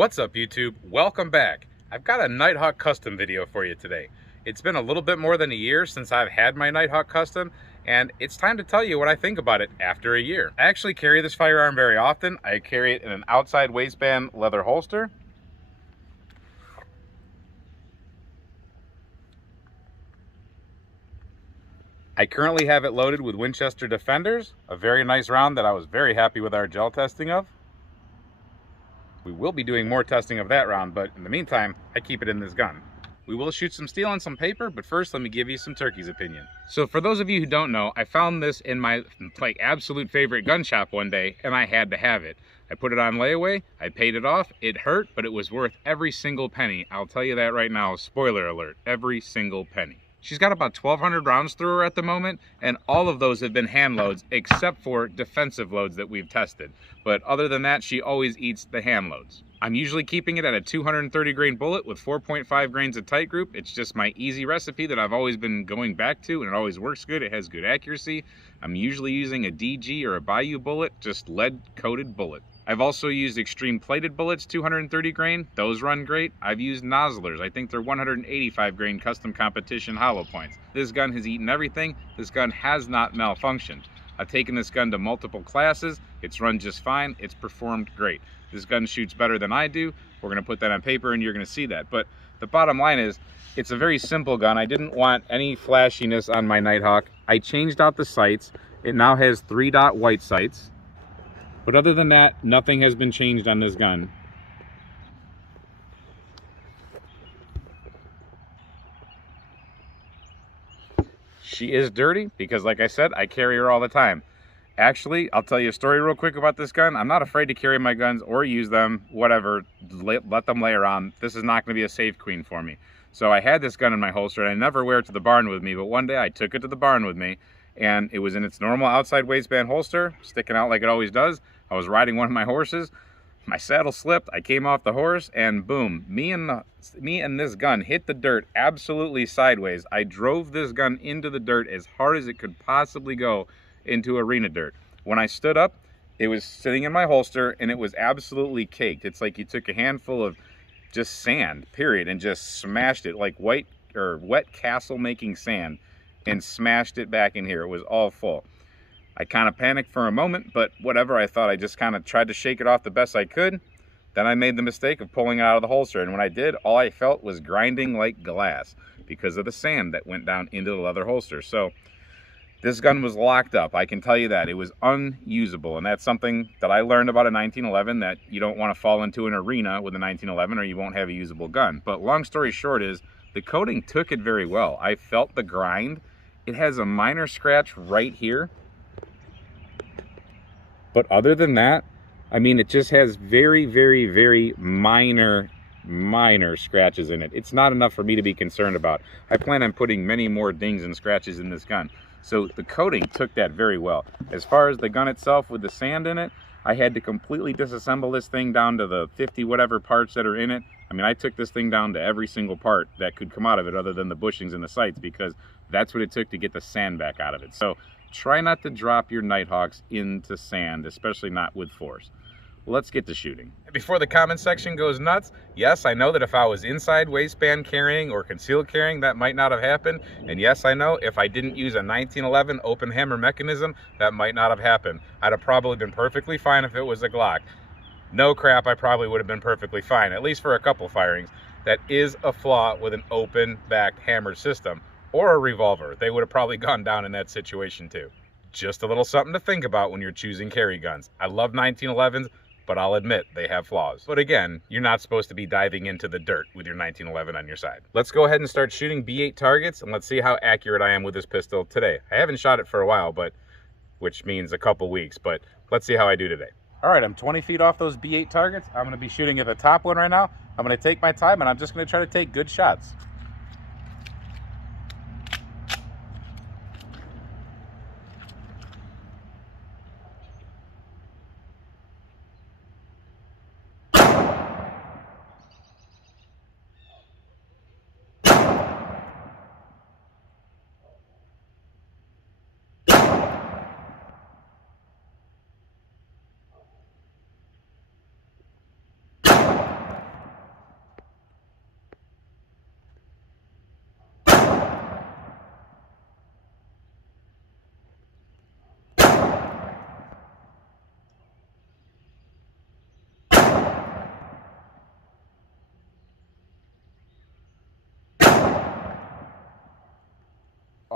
What's up, YouTube? Welcome back. I've got a Nighthawk Custom video for you today. It's been a little bit more than a year since I've had my Nighthawk Custom, and it's time to tell you what I think about it after a year. I actually carry this firearm very often. I carry it in an outside waistband leather holster. I currently have it loaded with Winchester Defenders, a very nice round that I was very happy with our gel testing of. We will be doing more testing of that round, but in the meantime, I keep it in this gun. We will shoot some steel and some paper, but first let me give you some Turkey's opinion. So for those of you who don't know, I found this in my absolute favorite gun shop one day, and I had to have it. I put it on layaway, I paid it off, it hurt, but it was worth every single penny. I'll tell you that right now, spoiler alert, every single penny. She's got about 1,200 rounds through her at the moment, and all of those have been hand loads except for defensive loads that we've tested. But other than that, she always eats the hand loads. I'm usually keeping it at a 230 grain bullet with 4.5 grains of tight group. It's just my easy recipe that I've always been going back to, and it always works good. It has good accuracy. I'm usually using a DG or a Bayou bullet, just lead coated bullet. I've also used extreme plated bullets, 230 grain. Those run great. I've used nozzlers. I think they're 185 grain custom competition hollow points. This gun has eaten everything. This gun has not malfunctioned. I've taken this gun to multiple classes. It's run just fine. It's performed great. This gun shoots better than I do. We're going to put that on paper and you're going to see that. But the bottom line is, it's a very simple gun. I didn't want any flashiness on my Nighthawk. I changed out the sights. It now has 3-dot white sights. But other than that, nothing has been changed on this gun. She is dirty because, like I said, I carry her all the time. Actually, I'll tell you a story real quick about this gun. I'm not afraid to carry my guns or use them, whatever, let them lay around. This is not going to be a safe queen for me. So I had this gun in my holster, and I never wear it to the barn with me, but one day I took it to the barn with me, and it was in its normal outside waistband holster, sticking out like it always does. I was riding one of my horses, my saddle slipped, I came off the horse, and boom, me and this gun hit the dirt absolutely sideways. I drove this gun into the dirt as hard as it could possibly go into arena dirt. When I stood up, it was sitting in my holster, and it was absolutely caked. It's like you took a handful of just sand, period, and just smashed it like wet castle making sand, and smashed it back in here. It was all full. I kind of panicked for a moment, but whatever, I thought I just kind of tried to shake it off the best I could. Then I made the mistake of pulling it out of the holster, and when I did, all I felt was grinding like glass because of the sand that went down into the leather holster. So this gun was locked up, I can tell you that. It was unusable, and that's something that I learned about a 1911, that you don't want to fall into an arena with a 1911 or you won't have a usable gun. But long story short is, the coating took it very well. I felt the grind. It has a minor scratch right here. But other than that, I mean, it just has very, very, very minor scratches in it. It's not enough for me to be concerned about. I plan on putting many more dings and scratches in this gun. So the coating took that very well. As far as the gun itself with the sand in it, I had to completely disassemble this thing down to the 50 whatever parts that are in it. I mean, I took this thing down to every single part that could come out of it other than the bushings and the sights, because that's what it took to get the sand back out of it. So try not to drop your Nighthawks into sand, especially not with force. Let's get to shooting. Before the comment section goes nuts, yes, I know that if I was inside waistband carrying or concealed carrying, that might not have happened. And yes, I know if I didn't use a 1911 open hammer mechanism, that might not have happened. I'd have probably been perfectly fine if it was a Glock. No crap, I probably would have been perfectly fine, at least for a couple firings. That is a flaw with an open backed hammered system. Or a revolver. They would have probably gone down in that situation too. Just a little something to think about when you're choosing carry guns. I love 1911s, but I'll admit they have flaws. But again, you're not supposed to be diving into the dirt with your 1911 on your side. Let's go ahead and start shooting B8 targets, and let's see how accurate I am with this pistol today. I haven't shot it for a while, which means a couple weeks, but let's see how I do today. All right, I'm 20 feet off those B8 targets. I'm gonna be shooting at the top one right now. I'm gonna take my time, and I'm just gonna try to take good shots.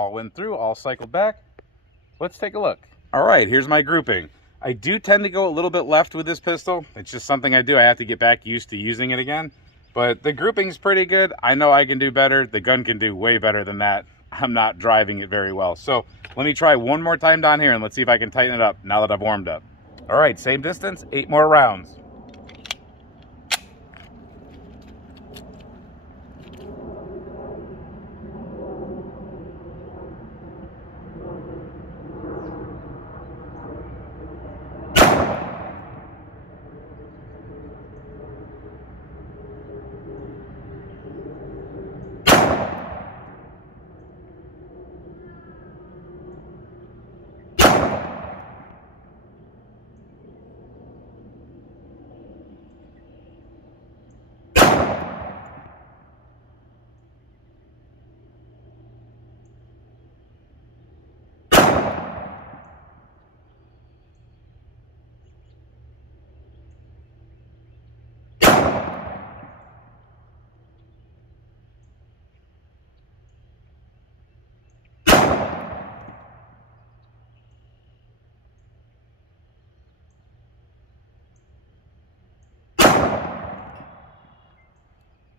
all went through, all cycled back. Let's take a look. All right, here's my grouping. I do tend to go a little bit left with this pistol. It's just something I do. I have to get back used to using it again. But the grouping's pretty good. I know I can do better. The gun can do way better than that. I'm not driving it very well. So let me try one more time down here and let's see if I can tighten it up now that I've warmed up. All right, same distance, 8 more rounds.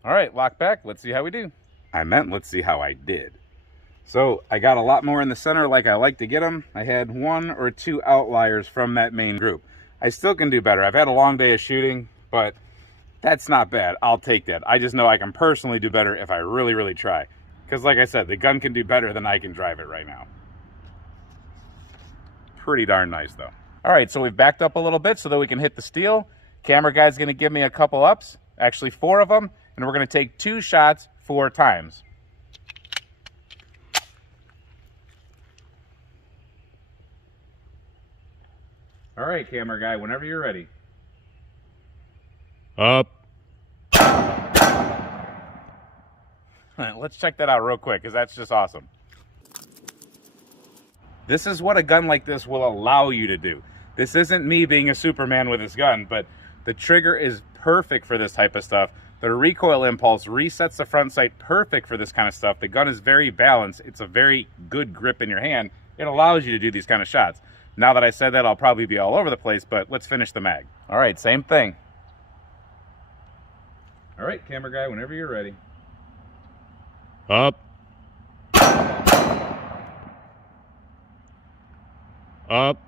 All right, lock back. Let's see how we do. I meant let's see how I did. So I got a lot more in the center like I like to get them. I had 1 or 2 outliers from that main group. I still can do better. I've had a long day of shooting, but that's not bad. I'll take that. I just know I can personally do better if I really, really try. Because like I said, the gun can do better than I can drive it right now. Pretty darn nice though. All right, so we've backed up a little bit so that we can hit the steel. Camera guy's gonna give me a couple ups, actually 4 of them. And we're going to take 2 shots 4 times. All right, camera guy, whenever you're ready. Up. Let's check that out real quick because that's just awesome. This is what a gun like this will allow you to do. This isn't me being a Superman with this gun, but the trigger is perfect for this type of stuff. The recoil impulse resets the front sight perfect for this kind of stuff. The gun is very balanced. It's a very good grip in your hand. It allows you to do these kind of shots. Now that I said that, I'll probably be all over the place, but let's finish the mag. All right, same thing. All right, camera guy, whenever you're ready. Up. Up.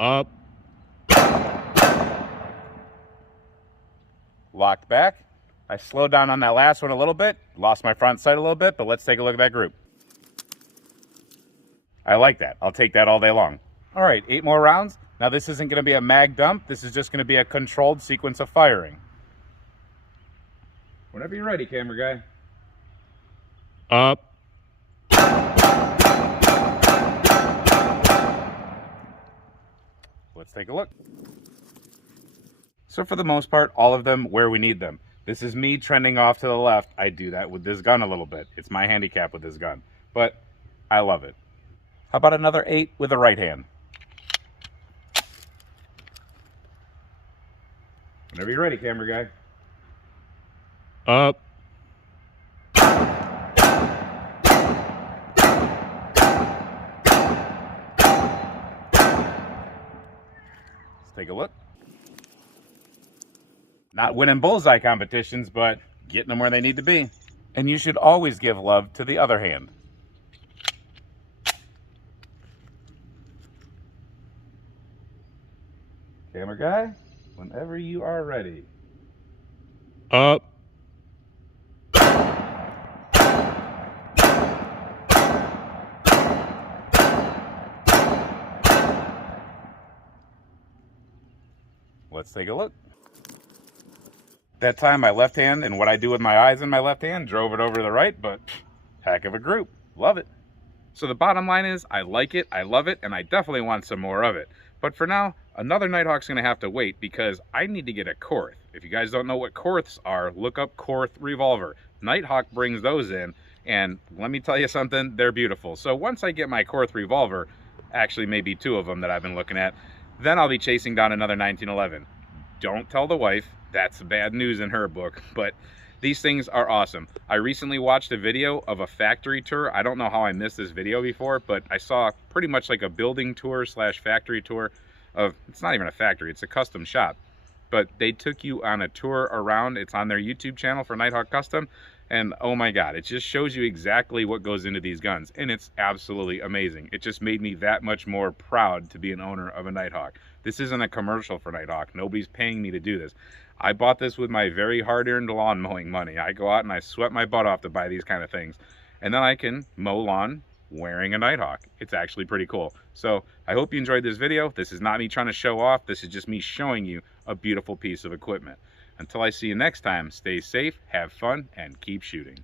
Up. Locked back. I slowed down on that last one a little bit, lost my front sight a little bit, but let's take a look at that group. I like that. I'll take that all day long. All right, 8 more rounds. Now this isn't going to be a mag dump. This is just going to be a controlled sequence of firing. Whenever you're ready, camera guy. Up. Let's take a look. So for the most part, all of them where we need them. This is me trending off to the left. I do that with this gun a little bit. It's my handicap with this gun, but I love it. How about another 8 with the right hand? Whenever you're ready, camera guy. Up. Let's take a look. Not winning bullseye competitions, but getting them where they need to be. And you should always give love to the other hand. Camera guy, whenever you are ready. Up. Let's take a look. That time my left hand and what I do with my eyes in my left hand drove it over to the right, but heck of a group. Love it. So the bottom line is I like it, I love it, and I definitely want some more of it. But for now, another Nighthawk's going to have to wait because I need to get a Korth. If you guys don't know what Korths are, look up Korth revolver. Nighthawk brings those in, and let me tell you something, they're beautiful. So once I get my Korth revolver, actually maybe 2 of them that I've been looking at, then I'll be chasing down another 1911. Don't tell the wife, that's bad news in her book, but These things are awesome. I recently watched a video of a factory tour. I don't know how I missed this video before, but I saw pretty much like a building tour slash factory tour of, it's not even a factory, it's a custom shop. But they took you on a tour around. It's on their YouTube channel for Nighthawk Custom. And oh my God, it just shows you exactly what goes into these guns. And it's absolutely amazing. It just made me that much more proud to be an owner of a Nighthawk. This isn't a commercial for Nighthawk. Nobody's paying me to do this. I bought this with my very hard-earned lawn mowing money. I go out and I sweat my butt off to buy these kind of things. And then I can mow lawn wearing a Nighthawk. It's actually pretty cool. So I hope you enjoyed this video. This is not me trying to show off. This is just me showing you a beautiful piece of equipment. Until I see you next time, stay safe, have fun, and keep shooting.